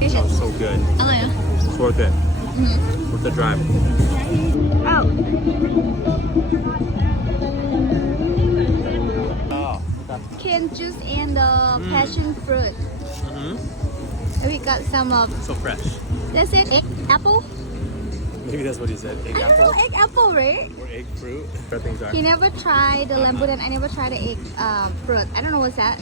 That was so good. อร่อยนะ It's worth it. Worth the drive. Oh. Oh. Cane juice and the passion fruit. And we got some of. So fresh. That's it. Egg apple. Maybe that's what he said. Egg I don't apple know egg apple, right? or egg fruit. What things are. He never tried the rambutan. I never tried the egg fruit. I don't know what's that.